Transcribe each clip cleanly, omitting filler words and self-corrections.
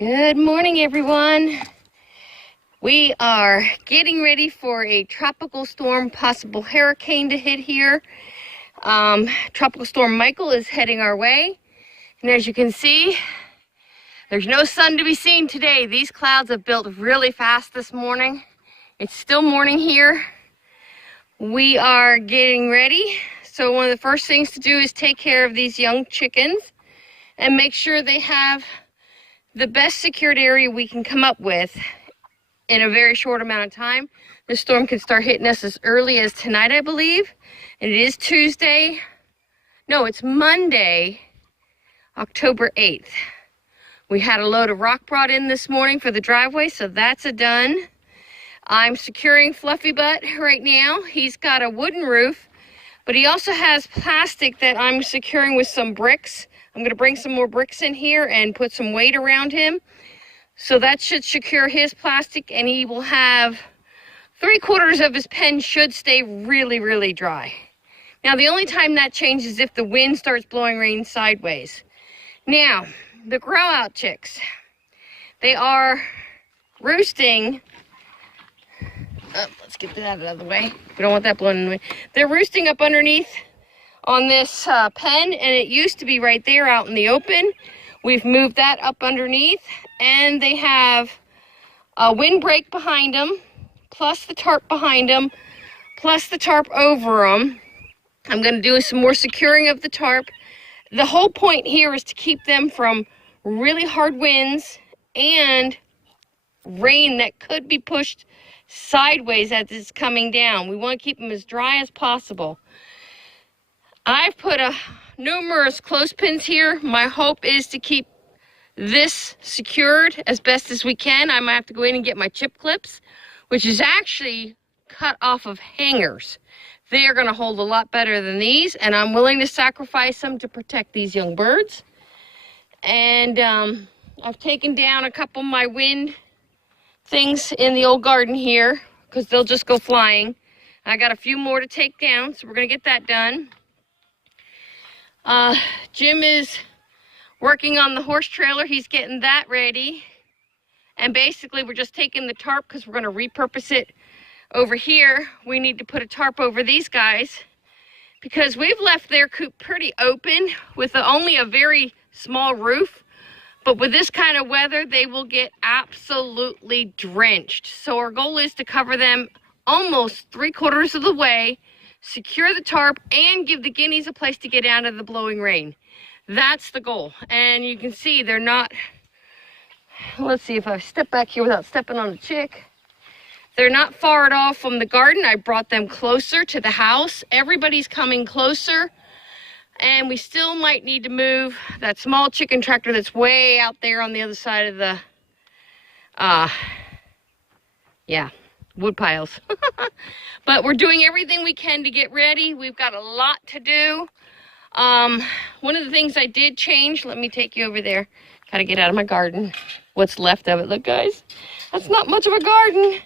Good morning, everyone. We are getting ready for a tropical storm, possible hurricane to hit here. Tropical storm Michael is heading our way. And as you can see, there's no sun to be seen today. These clouds have built really fast this morning. It's still morning here. We are getting ready. So one of the first things to do is take care of these young chickens and make sure they have the best secured area we can come up with in a very short amount of time. The storm can start hitting us as early as tonight, I believe. And it is Tuesday. No, it's Monday, October 8th. We had a load of rock brought in this morning for the driveway, so that's a done. I'm securing Fluffy Butt right now. He's got a wooden roof, but he also has plastic that I'm securing with some bricks. I'm going to bring some more bricks in here and put some weight around him. So that should secure his plastic, and he will have 3/4 of his pen should stay really, really dry. Now, the only time that changes is if the wind starts blowing rain sideways. Now, the grow out chicks, they are roosting. Let's get that out of the way. We don't want that blowing in the wind. They're roosting up underneath on this pen, and it used to be right there out in the open. We've moved that up underneath, and they have a windbreak behind them, plus the tarp behind them, plus the tarp over them. I'm going to do some more securing of the tarp. The whole point here is to keep them from really hard winds and rain that could be pushed sideways as it's coming down. We want to keep them as dry as possible. I've put numerous clothespins here. My hope is to keep this secured as best as we can. I might have to go in and get my chip clips, which is actually cut off of hangers. They are going to hold a lot better than these, and I'm willing to sacrifice them to protect these young birds. And I've taken down a couple of my wind things in the old garden here because they'll just go flying. I got a few more to take down, so we're going to get that done. Jim is working on the horse trailer. He's getting that ready. And basically we're just taking the tarp because we're going to repurpose it over here. We need to put a tarp over these guys because we've left their coop pretty open with only a very small roof. But with this kind of weather, they will get absolutely drenched. So our goal is to cover them almost 3/4 of the way, secure the tarp, and give the guineas a place to get out of the blowing rain. That's the goal. And you can see they're not, let's see if I step back here without stepping on a chick. They're not far at all from the garden. I brought them closer to the house. Everybody's coming closer. And we still might need to move that small chicken tractor that's way out there on the other side of the, wood piles. But we're doing everything we can to get ready. We've got a lot to do. One of the things I did change, let me take you over there. Gotta get out of my garden. What's left of it, look guys. That's not much of a garden.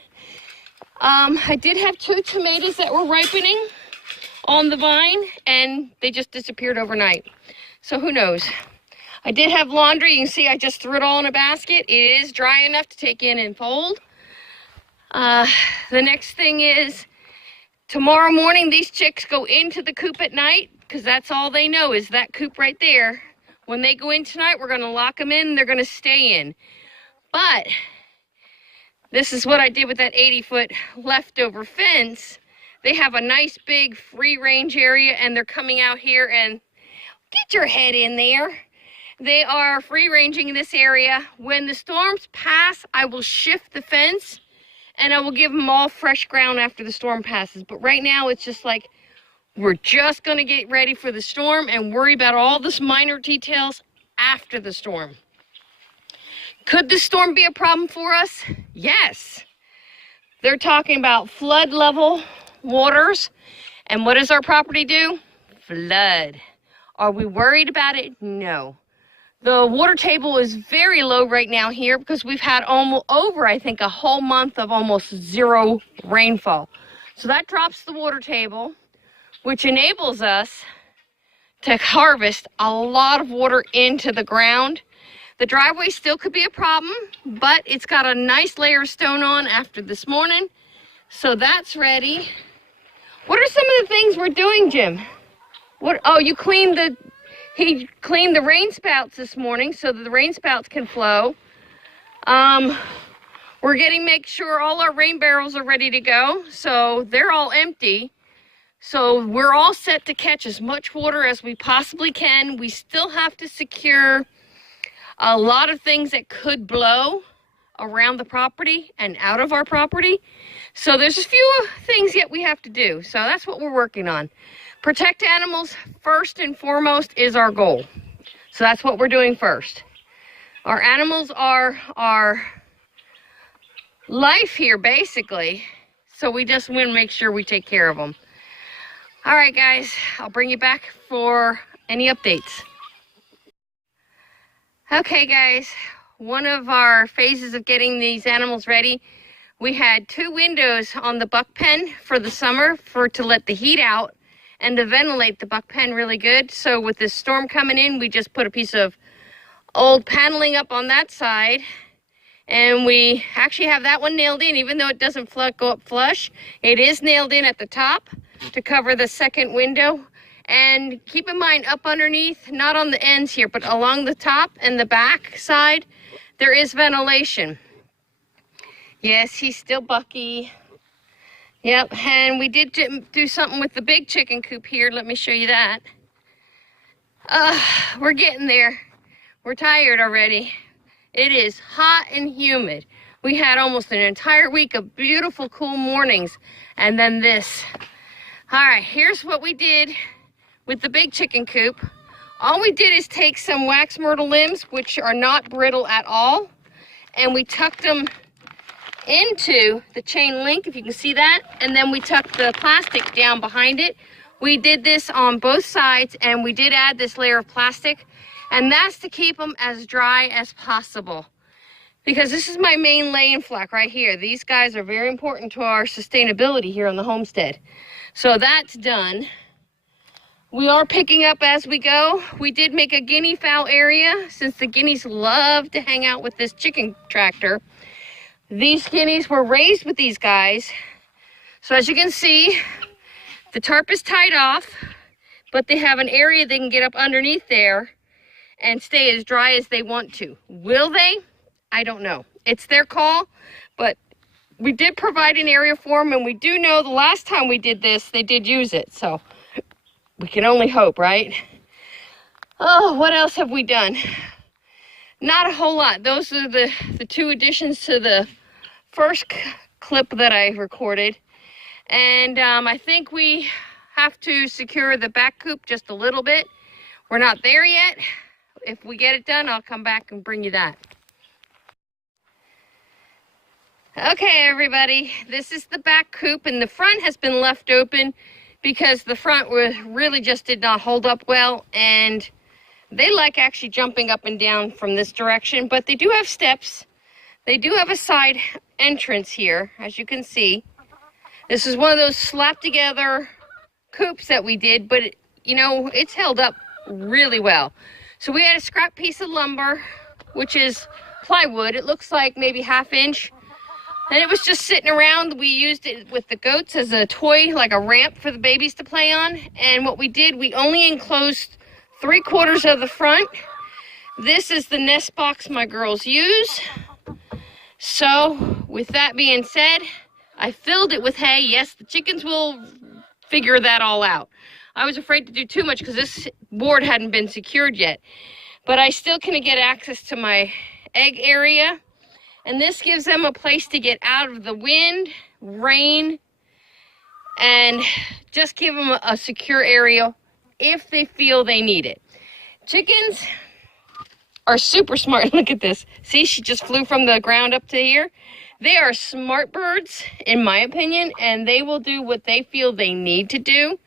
I did have 2 tomatoes that were ripening on the vine, and they just disappeared overnight. So who knows? I did have laundry. You can see I just threw it all in a basket. It is dry enough to take in and fold. The next thing is tomorrow morning these chicks go into the coop at night because that's all they know is that coop right there. When they go in tonight, we're going to lock them in and they're going to stay in. But this is what I did with that 80-foot leftover fence. They have a nice big free range area, and they're coming out here and get your head in there. They are free ranging this area. When the storms pass, I will shift the fence and I will give them all fresh ground after the storm passes. But right now it's just like, we're just gonna get ready for the storm and worry about all this minor details after the storm. Could the storm be a problem for us? Yes. They're talking about flood level waters. And what does our property do? Flood. Are we worried about it? No. The water table is very low right now here because we've had almost I think, a whole month of almost 0 rainfall. So that drops the water table, which enables us to harvest a lot of water into the ground. The driveway still could be a problem, but it's got a nice layer of stone on after this morning. So that's ready. What are some of the things we're doing, Jim? What? Oh, he cleaned the rain spouts this morning so that the rain spouts can flow. We're make sure all our rain barrels are ready to go. So they're all empty. So we're all set to catch as much water as we possibly can. We still have to secure a lot of things that could blow around the property and out of our property. So there's a few things yet we have to do. So that's what we're working on. Protect animals first and foremost is our goal. So that's what we're doing first. Our animals are our life here, basically. So we just want to make sure we take care of them. All right, guys, I'll bring you back for any updates. Okay, guys, one of our phases of getting these animals ready, we had 2 windows on the buck pen for the summer to let the heat out and to ventilate the buck pen really good. So with this storm coming in, we just put a piece of old paneling up on that side, and we actually have that one nailed in. Even though it doesn't go up flush, it is nailed in at the top to cover the second window. And keep in mind, up underneath, not on the ends here, but along the top and the back side, there is ventilation. Yes, he's still Bucky. Yep, and we did do something with the big chicken coop here. Let me show you that. We're getting there. We're tired already. It is hot and humid. We had almost an entire week of beautiful, cool mornings, and then this. All right, here's what we did with the big chicken coop. All we did is take some wax myrtle limbs, which are not brittle at all, and we tucked them into the chain link, if you can see that, and then we tucked the plastic down behind it. We did this on both sides, and we did add this layer of plastic, and that's to keep them as dry as possible. Because this is my main laying flock right here. These guys are very important to our sustainability here on the homestead. So that's done. We are picking up as we go. We did make a guinea fowl area, since the guineas love to hang out with this chicken tractor. These guineas were raised with these guys. So as you can see, the tarp is tied off, but they have an area they can get up underneath there and stay as dry as they want to. Will they? I don't know. It's their call, but we did provide an area for them, and we do know the last time we did this, they did use it. So we can only hope, right? Oh, what else have we done? Not a whole lot. Those are the 2 additions to the first clip that I recorded. And I think we have to secure the back coop just a little bit. We're not there yet. If we get it done, I'll come back and bring you that. Okay, everybody, this is the back coop, and the front has been left open because the front really just did not hold up well, and they like actually jumping up and down from this direction, but they do have steps. They do have a side entrance here, as you can see. This is one of those slapped together coops that we did, but you know, it's held up really well. So we had a scrap piece of lumber, which is plywood. It looks like maybe 1/2 inch. And it was just sitting around. We used it with the goats as a toy, like a ramp for the babies to play on. And what we did, we only enclosed 3/4 of the front. This is the nest box my girls use. So with that being said, I filled it with hay. Yes, the chickens will figure that all out. I was afraid to do too much because this board hadn't been secured yet. But I still can get access to my egg area. And this gives them a place to get out of the wind, rain, and just give them a secure area if they feel they need it. Chickens are super smart. Look at this. See, she just flew from the ground up to here. They are smart birds, in my opinion, and they will do what they feel they need to do.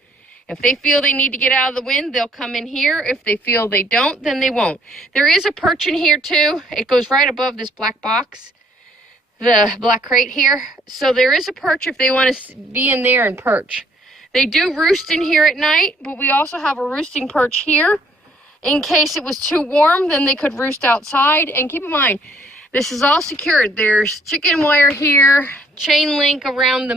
If they feel they need to get out of the wind, they'll come in here. If they feel they don't, then they won't. There is a perch in here too. It goes right above this black box, the black crate here. So there is a perch if they want to be in there and perch. They do roost in here at night, but we also have a roosting perch here In case it was too warm, then they could roost outside. And keep in mind, this is all secured. There's chicken wire here, chain link around the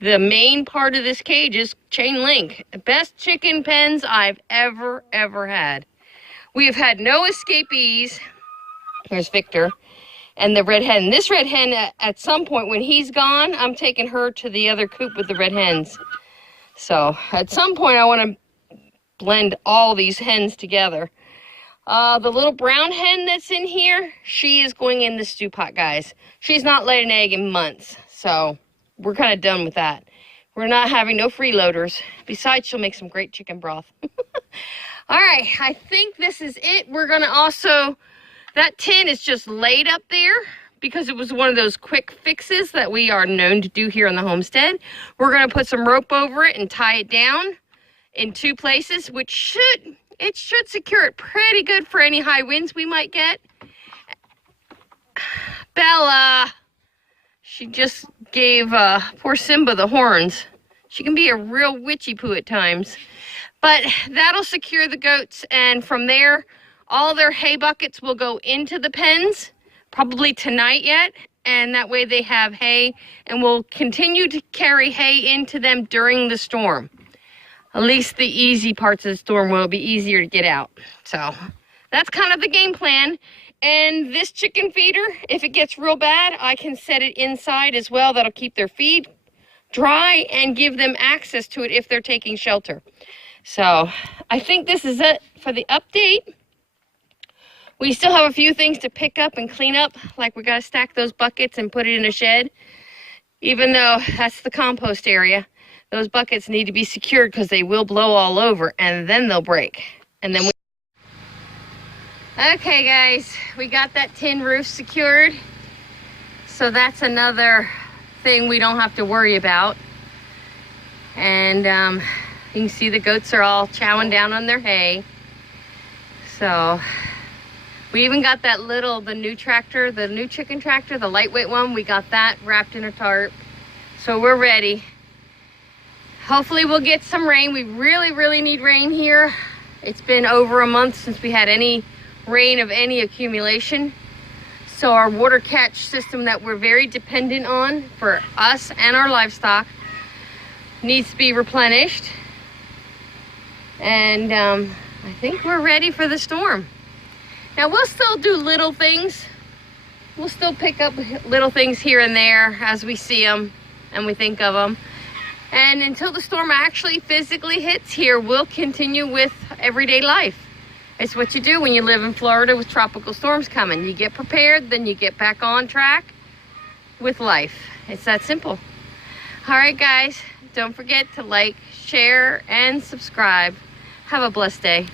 main part of this cage is chain link. The best chicken pens I've ever had. We have had no escapees. Here's Victor and the red hen. This red hen, at some point when he's gone, I'm taking her to the other coop with the red hens. So at some point I want to blend all these hens together. The little brown hen that's in here, she is going in the stew pot, guys. She's not laid an egg in months, so we're kind of done with that. We're not having no freeloaders. Besides, she'll make some great chicken broth. All right, I think this is it. We're gonna also, that tin is just laid up there because it was one of those quick fixes that we are known to do here on the homestead. We're gonna put some rope over it and tie it down in 2 places, which should secure it pretty good for any high winds we might get. Bella, she just gave poor Simba the horns. She can be a real witchy poo at times. But that'll secure the goats, and from there, all their hay buckets will go into the pens, probably tonight yet, and that way they have hay, and we'll continue to carry hay into them during the storm. At least the easy parts of the storm will be easier to get out. So that's kind of the game plan. And this chicken feeder, if it gets real bad, I can set it inside as well. That'll keep their feed dry and give them access to it if they're taking shelter. So I think this is it for the update. We still have a few things to pick up and clean up, like we got to stack those buckets and put it in a shed. Even though that's the compost area, those buckets need to be secured because they will blow all over and then they'll break. And then okay guys, we got that tin roof secured. So that's another thing we don't have to worry about. And you can see the goats are all chowing down on their hay. So we even got that the new tractor, the new chicken tractor, the lightweight one, we got that wrapped in a tarp. So we're ready. Hopefully we'll get some rain. We really need rain here. It's been over a month since we had any rain of any accumulation. So our water catch system that we're very dependent on for us and our livestock needs to be replenished. And I think we're ready for the storm. Now we'll still do little things. We'll still pick up little things here and there as we see them and we think of them. And until the storm actually physically hits here, we'll continue with everyday life. It's what you do when you live in Florida with tropical storms coming. You get prepared, then you get back on track with life. It's that simple. All right, guys, don't forget to like, share, and subscribe. Have a blessed day.